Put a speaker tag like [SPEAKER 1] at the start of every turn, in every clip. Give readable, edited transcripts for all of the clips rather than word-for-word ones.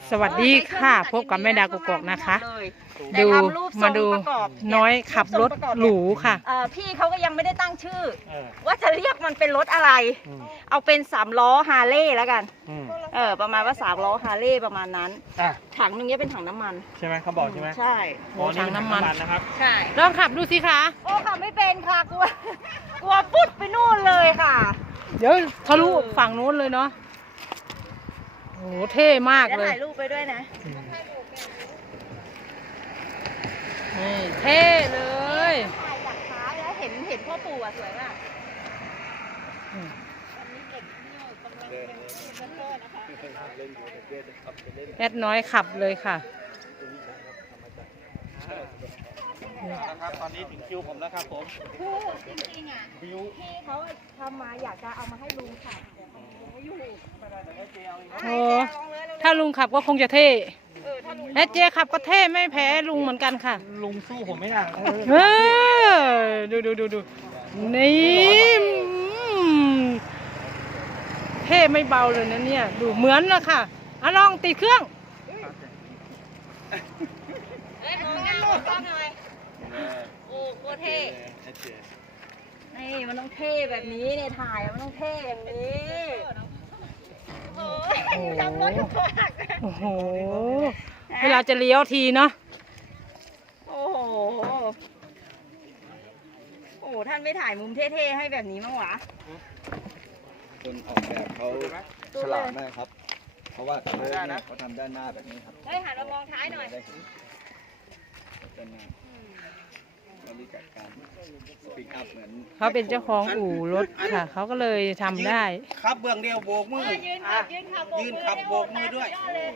[SPEAKER 1] สวัสดีค่ะพบกับแม่ดากกอกนะคะดูมาดูน้อยขับรถหรูค่ะ
[SPEAKER 2] พี่เขาก็ยังไม่ได้ตั้งชื่อว่าจะเรียกมันเป็นรถอะไรเอาเป็น3 ล้อฮาร์เลย์แล้วกันประมาณว่า3 ล้อฮาร์เลย์ประมาณนั้นถังนึงนี้เป็นถังน้ำมัน
[SPEAKER 3] ใช่ไหมเขาบอกใช่ไหม
[SPEAKER 2] ใช่
[SPEAKER 1] ถังน้ำมัน
[SPEAKER 3] นะครับ
[SPEAKER 2] ใช่
[SPEAKER 1] ลองขับดูสิคะ
[SPEAKER 2] โอ้ขับไม่เป็นค่ะกลัวปุ๊ดไปนู่นเลยค่ะ
[SPEAKER 1] เดี๋ยวทะลุฝั่งนู้นเลยเนาะโอ้เท่มากเลย
[SPEAKER 2] ถ่ายรูปไปด้วยนะ
[SPEAKER 1] นี่เท่เลย
[SPEAKER 2] ถ่ายจากท้ายแล้วเห็นพ่อปู่อ่ะสวยมาก
[SPEAKER 1] แอดน้อยขับเลยค่ะ
[SPEAKER 3] นะครับตอนนี้ถึงคิวผมแล้วครับผม
[SPEAKER 2] จริงๆอ่ะพี่เขาทำมาอยากจะเอามาให้ลุงขับแต่เขาไม่อยู่
[SPEAKER 1] โอ้ถ้าลุงขับก็คงจะเท่และเจขับก็เท่ไม่แพ้ลุงเหมือนกันค่ะ
[SPEAKER 3] ลุงสู้ผมไม่ได้
[SPEAKER 1] ดูนี่เท่ไม่เบาเลยนะเนี่ยดูเหมือนนะค่ะลองติดเครื่อง
[SPEAKER 2] มองหน้ามองหน่อยโอ้โคตรเท่นี่มันต้องเท่แบบนี้เนี่ยถ่ายมันต้องเท่อย่างนี้โอ้โหทำรถทุกคน
[SPEAKER 1] โอ้โหเวลาจะเลี้ยวทีเนาะ
[SPEAKER 2] โอ้โหโอ้ท่านไม่ถ่ายมุมเท่ๆให้แบบนี้มั้งวะ
[SPEAKER 4] คนออกแบบเขาฉลาดมากครับเพราะว่าเขาทำด้านหน้าแบบนี้ครับ
[SPEAKER 2] เฮ้ยหันมามองท้ายหน่อย
[SPEAKER 4] ด้านหน้าบริการการปิกอัพเหมือน
[SPEAKER 1] เขาเป็นเจ้าของอู่รถค่ะเขาก็เลยทำได้
[SPEAKER 3] ครับเบื้องเดียวโบกมือ
[SPEAKER 2] ยืนขับโบกมือด้วย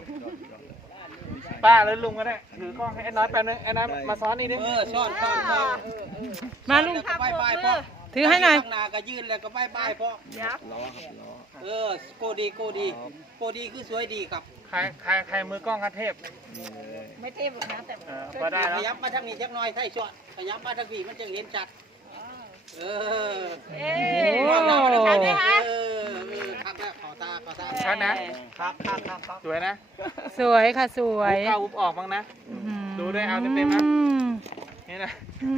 [SPEAKER 3] ป้าแล้วลุงก็ได้ถือกล้องให้ไอ้น้อยไปเลยไอ้น้อยมาซ้อนนี่ดิ
[SPEAKER 4] ซ้อน
[SPEAKER 1] มาลุง
[SPEAKER 3] บายบายพ่อ
[SPEAKER 1] ถือให้หน่อย
[SPEAKER 3] นาก็ยืนแล้วก็บายบายพ่อ
[SPEAKER 4] ล้อครับล้อ
[SPEAKER 3] โกดีคือสวยดีครับใครมือกล้องครับเทพ
[SPEAKER 2] ไม่เทพหรอกนะแต่
[SPEAKER 3] พอได้แล้วขยับมาทางนี้จักหน่อยใช่ช็อตขยับมาทางนี้มันจะเห็นชัด
[SPEAKER 2] ทำได้ไหมคะ
[SPEAKER 3] ครับแล้วขอตาชัดนะครับสวยนะ
[SPEAKER 1] สวยค่ะสวย
[SPEAKER 3] เอาอุบออกบ้างนะดูได้เอาเต็มๆนะนี่นะ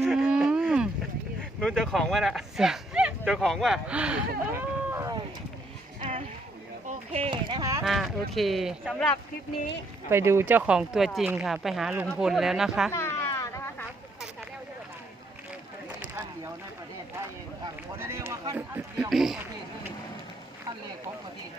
[SPEAKER 3] นุ่นเจ้าของว่ะนะเจ้าของว่ะ
[SPEAKER 2] โอเคนะคะ
[SPEAKER 1] โอเค
[SPEAKER 2] สำหรับคลิปนี้
[SPEAKER 1] ไปดูเจ้าของตัวจริงค่ะไปหาลุงพลแล้วนะคะ
[SPEAKER 3] ขั้นเดียวในประเทศไทยเองครับคนได้เรียกว่าขั้นเดียวของประเทศขั้นแรกของประเทศ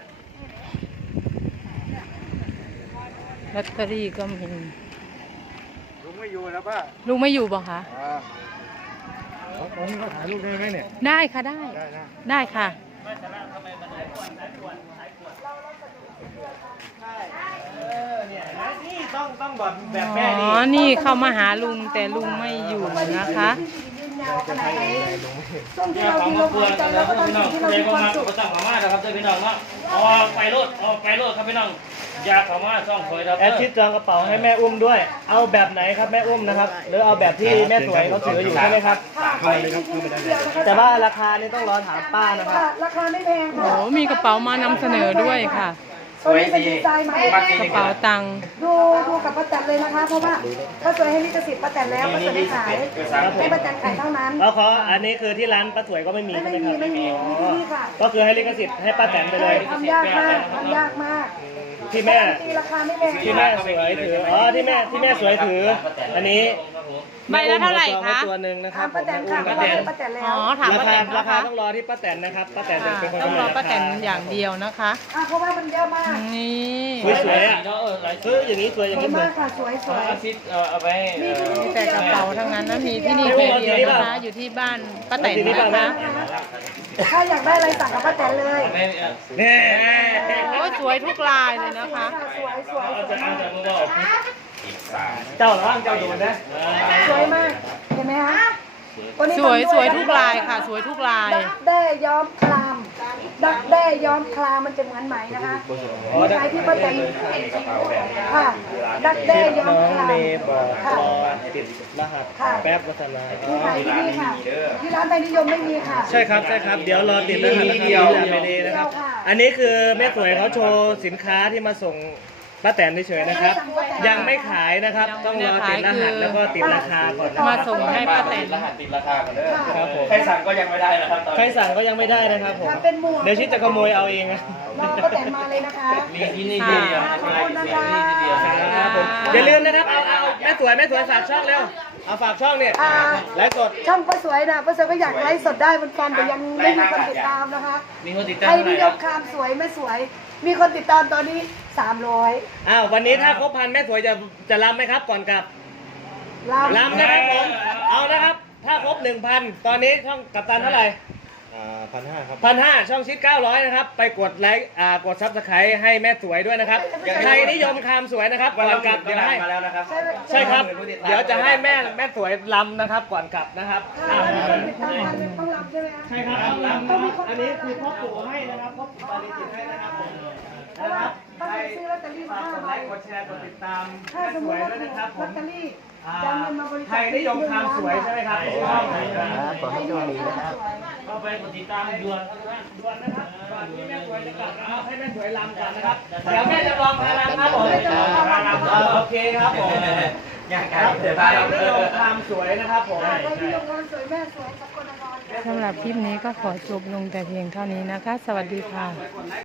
[SPEAKER 1] ลอตเตอรี่ก็มี
[SPEAKER 3] ลุงไม่อยู่แล้วป่ะ
[SPEAKER 1] ลุงไม่อยู่บ่คะ
[SPEAKER 3] ตรงนี้เขาถ่ายรูปได้ไหมเนี่ย
[SPEAKER 1] ได้ค่ะได้ค่ะ
[SPEAKER 3] นี่ต้องแบบแม่
[SPEAKER 1] นี่เข้ามาหาลุงแต่ลุงไม่อยู่นะคะ
[SPEAKER 5] ส้มที่เรากินลงหายใจแล้วก็ต้องสิ่งที่เรามีความสุข
[SPEAKER 6] สั่งมาม่าครับพี่น้องว่าออกไปรถครับพี่น้องยาเขามาซ่องสวยครับ
[SPEAKER 3] แอดชิดจองกระเป๋าให้แม่อุ้มด้วยเอาแบบไหนครับแม่อุ้มนะครับหรือเอาแบบที่แม่สวยเขาถืออยู่ใช่ไหมครับแต่ว่าราคานี่ต้องรอถามป้านะครับ
[SPEAKER 5] ราคาไม่แพงค่ะ
[SPEAKER 1] โอ้มีกระเป๋ามานำเสนอด้วยค่ะ
[SPEAKER 5] ตัวนี้เป็นดีไซน์ใหม่
[SPEAKER 1] กระเป๋าตังค์
[SPEAKER 5] ดูกับป้าแตนเลยนะคะเพราะว่าป้าสวยให้ลิขสิทธิ์ป้าแตนแล้วป้าสวยไม่ขายให้ป้าแตนขายเท่านั้น
[SPEAKER 3] แล้วขออันนี้คือที่ร้านป้าสวยก็ไม่มีใช่ไหมครับ
[SPEAKER 5] ไม่มีที่นี่ค่ะ
[SPEAKER 3] ก็คือให้ลิขสิทธิ์ให้ป้าแตนไปเลย
[SPEAKER 5] ทำยากมาก
[SPEAKER 3] ที่แม่
[SPEAKER 5] ตีราคาไม่แพง
[SPEAKER 3] ที่แม่สวยถือที่แม่สวยถืออันนี้
[SPEAKER 1] ใบละเท่าไหร่คะ
[SPEAKER 3] ตัวหนึ่งนะครับ
[SPEAKER 5] ป้าแตนค่ะป้าแตนแล้ว
[SPEAKER 1] ถามป้าแตน
[SPEAKER 3] ราคาต้องรอที่ป้าแตนนะครับป้าแตนเป็นคน
[SPEAKER 1] ต้องรอป้าแตนอย่างเดียวนะคะ
[SPEAKER 5] เพราะว่ามันเยอะมาก
[SPEAKER 1] นี่
[SPEAKER 3] สวยอ่ะคืออย่างนี้สวยอย่างนี้
[SPEAKER 5] มากค่ะสวย
[SPEAKER 6] อาทิตย์เอาไป
[SPEAKER 1] มีแต่กระเป๋าทั้งนั้นนะมีที่นี่แค่เดียวนะคะอยู่ที่บ้านป้าแตนนะคะ
[SPEAKER 5] ถ้าอยากได้อะไรสั่งกับป้าแตนเลย
[SPEAKER 3] นี่
[SPEAKER 1] โอ้สวยทุกลายเลยนะคะ
[SPEAKER 3] เจ้าร่างเจ้าดูนะ
[SPEAKER 5] สวยมากเห็นไหมคะ
[SPEAKER 1] สวยทุกลายค่ะสวยทุกลาย
[SPEAKER 5] ดักแด้ย้อมคลามมันจะเหมือนไหมนะคะมีขายที่ป้าแตนค่ะดักแด้ย้อมคลาม
[SPEAKER 3] ค่ะติดรหัสแป๊บวัฒนา
[SPEAKER 5] มีขายที่นี่ค่ะที่ร้านไทยนิยมไม่มีค่ะ
[SPEAKER 3] ใช่ครับเดี๋ยวรอติดรหัสเดียวไม่ดีนะครับอันนี้คือแม่สวยเขาโชว์สินค้าที่มาส่งป้าแตนเฉยๆนะครับ ยังไม่ขายนะครับ ต้องรอติดรหัสแล้วก็ติดราคาก่อนนะ
[SPEAKER 1] มาส่งให้ป้าแตน
[SPEAKER 6] รหัสติดราคากันเด้อ
[SPEAKER 3] ครับผม
[SPEAKER 6] ใครสั่งก็ยังไม่ได้นะครับตอน
[SPEAKER 3] ใคร
[SPEAKER 6] นี้
[SPEAKER 3] สั่งก็ยังไม่ได้นะครับผม
[SPEAKER 5] ถ้าเป็นหมวก
[SPEAKER 3] เดี๋ยวชิดจะขโมยเอาเองนะ
[SPEAKER 5] รอป้าแตนมาเลยนะคะ
[SPEAKER 6] มีที่นี่ที่เดียว
[SPEAKER 5] ขอบคุณนะคะ
[SPEAKER 6] มีที่เดียว
[SPEAKER 3] ครับผมอย่าลืมนะครับเอาแม่สวยฝากช่องเร็วเอาฝากช่องเนี่ย
[SPEAKER 5] อ่า
[SPEAKER 3] ไลฟ์สด
[SPEAKER 5] ช่องป้าสวยนะป้าสวยก็อยากไลฟ์สดได้เหมือนกันแต่ยังไม่มีคนติดตามนะคะ
[SPEAKER 6] มีคนติด
[SPEAKER 5] ใค
[SPEAKER 6] ตาร มเท่าไห
[SPEAKER 5] นิ
[SPEAKER 6] ร่
[SPEAKER 5] ย
[SPEAKER 6] ครั
[SPEAKER 5] ม
[SPEAKER 6] บ
[SPEAKER 5] คามสวยไม่สวย มีคนติดตามตอนนี้ 300
[SPEAKER 3] อ้าววันนี้ถ้าครบพันแม่สวยจะรำไหมครับก่อนกลับ
[SPEAKER 5] เรา
[SPEAKER 3] รำนะครับผมเอานะครับถ้าครบ 1,000 ตอนนี้ช่องกัปตันเท่าไหร่
[SPEAKER 4] 1,500 ครับ
[SPEAKER 3] 1,500ช่องชิด900นะครับไปกดไลค์กดซับสไครต์ให้แม่สวยด้วยนะครับใครนิยมคามสวยนะครับก่อนกลับเดี๋ยวให้
[SPEAKER 6] มาแล้วนะครับ
[SPEAKER 3] ใช่ครับ เดี๋ยวจะให้แม่สวยรำนะครับก่อนกลับนะครับ
[SPEAKER 5] ถ้ามีคนติดตามพันหนึ่งต้องรับใช่ไหมคะ
[SPEAKER 3] ใช่ครับอันนี้คือพ่อปู่ให้นะครับพ่อปู่ปาริจิตให้นะครับผม
[SPEAKER 5] เพราะว่าป้าสวยซื้อลอตเตอรี่มา
[SPEAKER 3] ฝากกด
[SPEAKER 5] 5ใบ
[SPEAKER 3] ไลค์กดแชร์กดติดตาม
[SPEAKER 5] ถ้า
[SPEAKER 3] แม่
[SPEAKER 5] สม
[SPEAKER 3] ส
[SPEAKER 5] ม
[SPEAKER 3] วย
[SPEAKER 5] ติว่า
[SPEAKER 3] ด้วย
[SPEAKER 5] ถู
[SPEAKER 3] นะ
[SPEAKER 5] ก
[SPEAKER 3] ครับผ
[SPEAKER 5] ลอ
[SPEAKER 3] ม
[SPEAKER 5] ตเตอรี่จะเอาเงินมาบริจาค
[SPEAKER 3] ใครนิยมคามสวยใช่ไหมครับ
[SPEAKER 5] ใครนิยมคามสวย
[SPEAKER 6] ก็ไปกดติดตามด่วน
[SPEAKER 3] ด่วนนะครับก่อนที่แม่สวยจะกลับนะครับให้แม่สวยรำก่อนนะครับเดี๋ยวแม่จะลองพารำครับผมโอเคครับผม
[SPEAKER 6] อย่าง
[SPEAKER 3] ค
[SPEAKER 6] ไร
[SPEAKER 3] รับ
[SPEAKER 6] เดี๋ยว
[SPEAKER 3] ใค
[SPEAKER 6] พาร เรา
[SPEAKER 3] นิยมคามสวยนะครับผม
[SPEAKER 5] ใครนิยมคามสวยแม่สวยสกลนคร
[SPEAKER 1] สำหรับคลิปนี้ก็ขอจบลงแต่เพียงเท่านี้นะคะ สวัสดีค่ะ